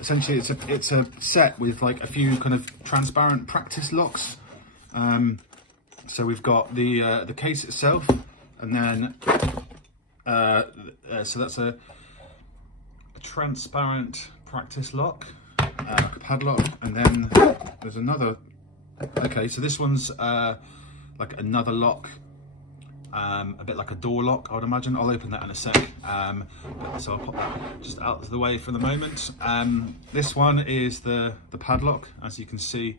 essentially it's a set with like a few kind of transparent practice locks. So we've got the case itself, and then so that's a transparent practice lock, like a padlock, and then there's another. Okay, so this one's like another lock, a bit like a door lock, I would imagine. I'll open that in a sec. So I'll pop that just out of the way for the moment. This one is the padlock, as you can see.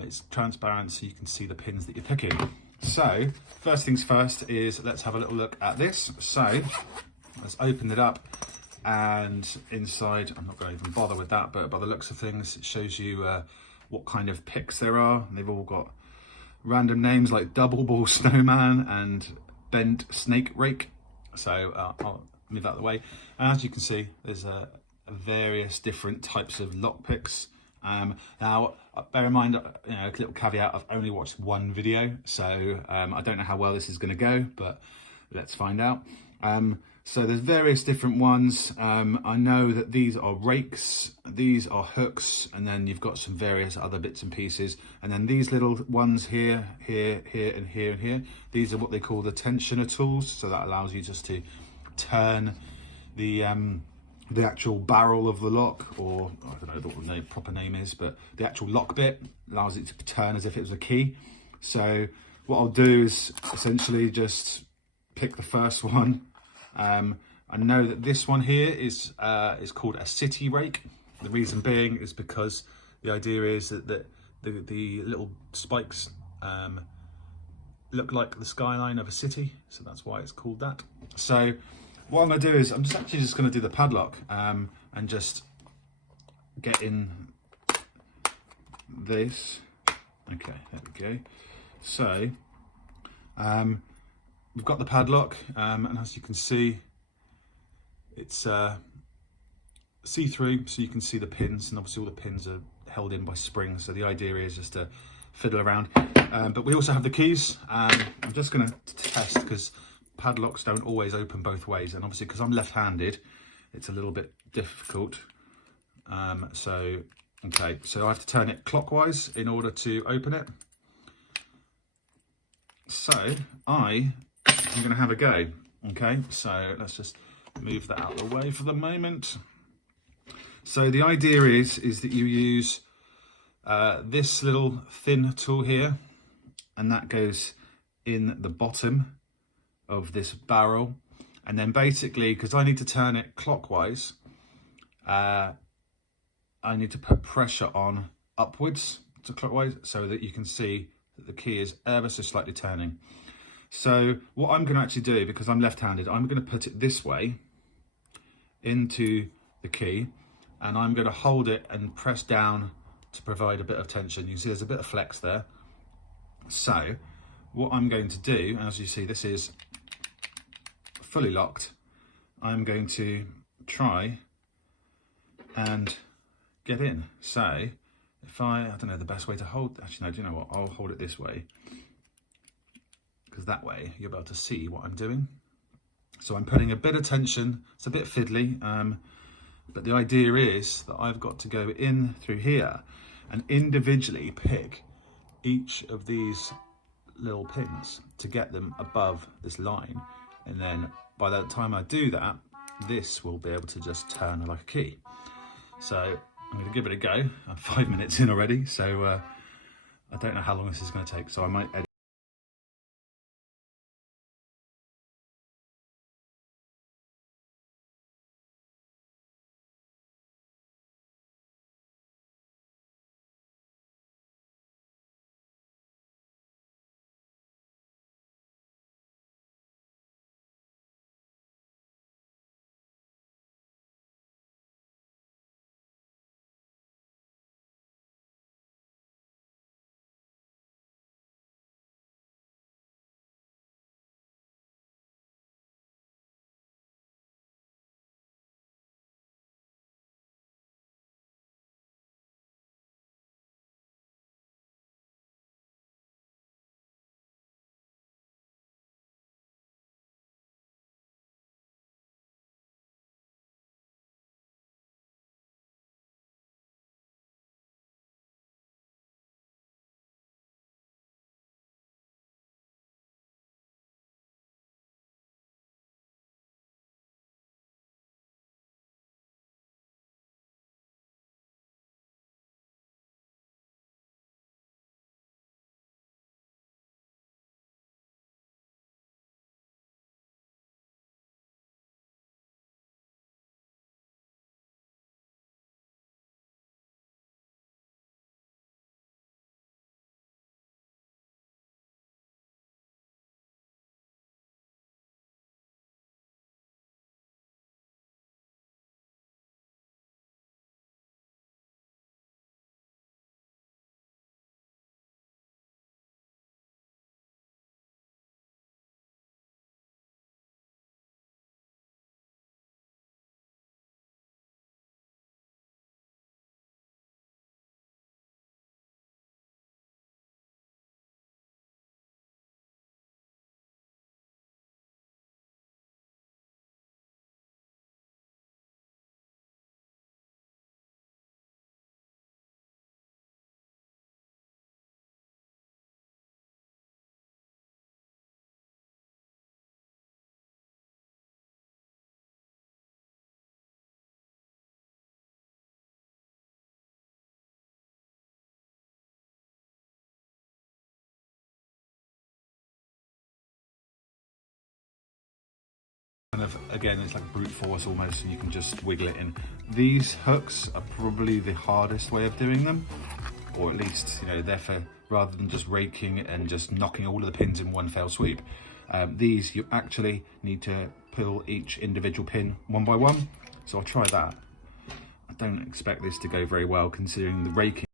It's transparent, so you can see the pins that you're picking. So first things first is let's have a little look at this. So let's open it up, and inside, I'm not going to even bother with that, but by the looks of things, it shows you what kind of picks there are. And they've all got random names like double ball snowman and bent snake rake. So I'll move that out of the way. And as you can see, there's various different types of lock picks. Now, bear in mind, a little caveat, I've only watched one video, so I don't know how well this is going to go, but let's find out. So there's various different ones. I know that these are rakes, these are hooks, and then you've got some various other bits and pieces. And then these little ones here, here, here, and here, and here, these are what they call the tensioner tools. So that allows you just to turn the actual barrel of the lock, or I don't know what the proper name is, but the actual lock bit allows it to turn as if it was a key. So what I'll do is essentially just pick the first one. I know that this one here is called a city rake. The reason being is because the idea is that the little spikes look like the skyline of a city, so that's why it's called that. So what I'm going to do is I'm just going to do the padlock and just get in this. Okay, there we go. So we've got the padlock, and as you can see, it's see-through, so you can see the pins, and obviously all the pins are held in by springs. So the idea is just to fiddle around. But we also have the keys. I'm just going to test, because padlocks don't always open both ways, and obviously because I'm left-handed, it's a little bit difficult. So I have to turn it clockwise in order to open it. So I'm going to have a go. Okay, so let's just move that out of the way for the moment. So the idea is that you use this little thin tool here, and that goes in the bottom of this barrel, and then basically, because I need to turn it clockwise, I need to put pressure on upwards to clockwise, so that you can see that the key is ever so slightly turning. So what I'm going to actually do, because I'm left-handed, I'm going to put it this way into the key, and I'm going to hold it and press down to provide a bit of tension. You can see there's a bit of flex there. So what I'm going to do, as you see, this is fully locked. I'm going to try and get in. So if I don't know the best way to hold, actually no, do you know what, I'll hold it this way, because that way you'll be able to see what I'm doing. So I'm putting a bit of tension. It's a bit fiddly, but the idea is that I've got to go in through here and individually pick each of these little pins to get them above this line, and then by the time I do that, this will be able to just turn like a key. So I'm going to give it a go. I'm 5 minutes in already, so I don't know how long this is going to take, so I might edit kind of, again, it's like brute force almost, and you can just wiggle it in. These hooks are probably the hardest way of doing them, or at least, you know, they're for, rather than just raking and just knocking all of the pins in one fell sweep. These, you actually need to pull each individual pin one by one. So I'll try that. I don't expect this to go very well considering the raking.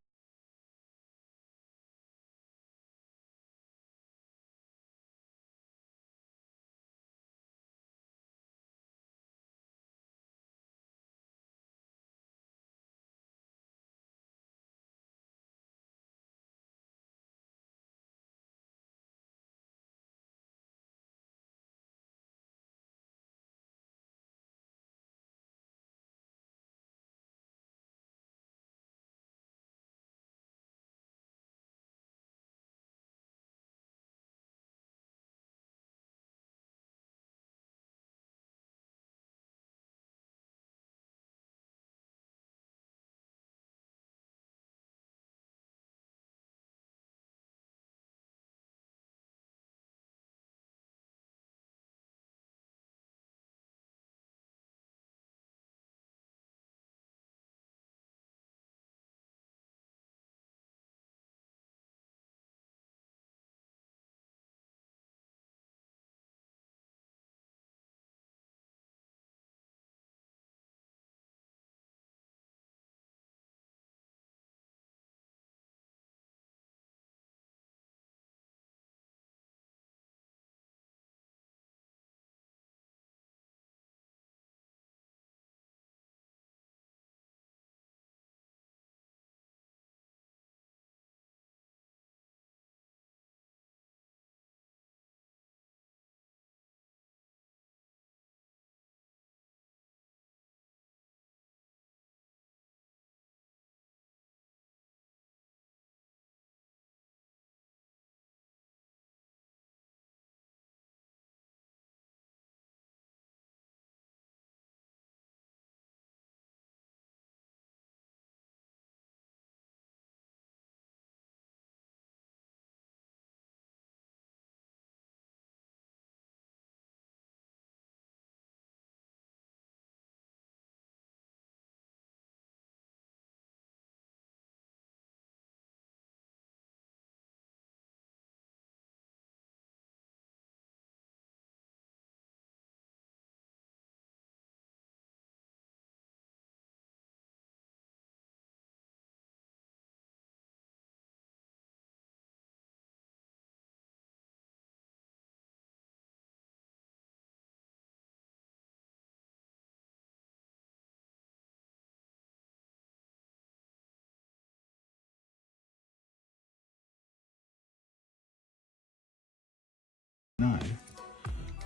Know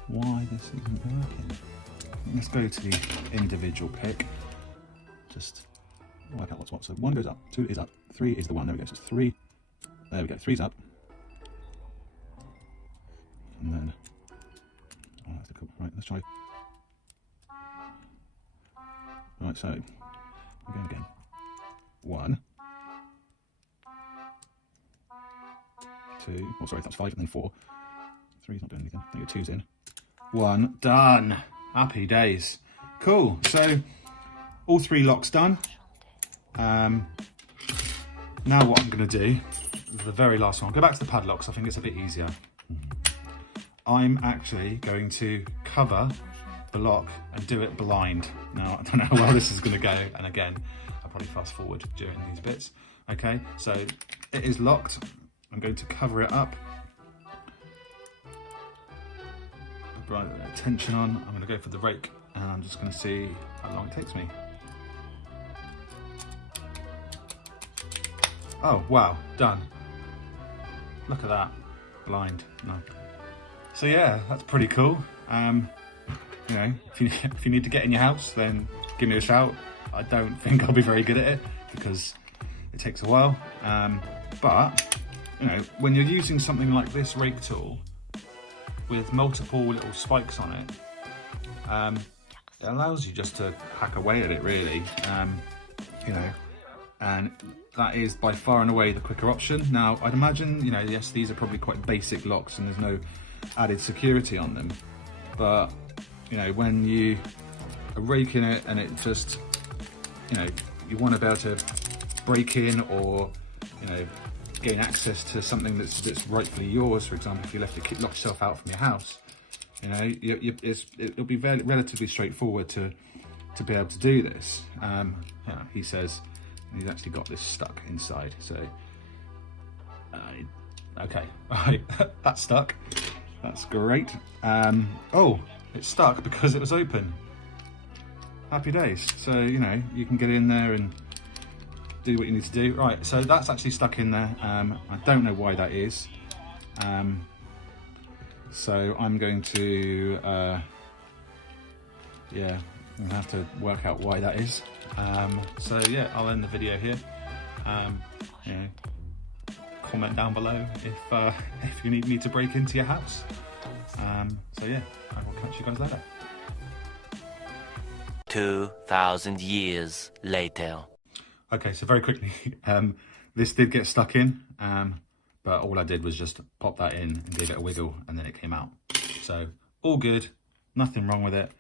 why this isn't working. Let's go to the individual pick. Just work out what's what. So 1 goes up, 2 is up, 3 is the one. There we go. So it's 3. There we go. 3's up, and then oh, that's cool. Right, let's try. Right, so we're going again. 1, 2. Oh, sorry, that's 5, and then 4. 3's not doing anything. I think 2's in. 1 done. Happy days. Cool. So all 3 locks done. Now what I'm going to do, the very last one, I'll go back to the padlocks. I think it's a bit easier. I'm actually going to cover the lock and do it blind. Now I don't know how well this is going to go, and again I'll probably fast forward during these bits. Okay, so it is locked. I'm going to cover it up. Right, tension on. I'm going to go for the rake, and I'm just going to see how long it takes me. Oh wow, done. Look at that. Blind. No. So yeah, that's pretty cool. You know, if you need to get in your house, then give me a shout. I don't think I'll be very good at it because it takes a while. But you know, when you're using something like this rake tool with multiple little spikes on it, it allows you just to hack away at it really, you know, and that is by far and away the quicker option. Now I'd imagine, you know, yes, these are probably quite basic locks and there's no added security on them, but you know, when you are raking it and it just, you know, you want to be able to break in or, you know, gain access to something that's rightfully yours. For example, if you left lock yourself out from your house, you know, it'll be relatively straightforward to be able to do this. Yeah, he says he's actually got this stuck inside. So, okay, right, that's stuck. That's great. Oh, it's stuck because it was open. Happy days. So, you know, you can get in there and do what you need to do. Right, so that's actually stuck in there. I don't know why that is. So I'm going to, yeah, I'm gonna have to work out why that is. So yeah, I'll end the video here. You know, comment down below if you need me to break into your house. So yeah, I will catch you guys later. 2,000 years later. Okay, so very quickly, this did get stuck in, but all I did was just pop that in and give it a wiggle and then it came out. So all good, nothing wrong with it.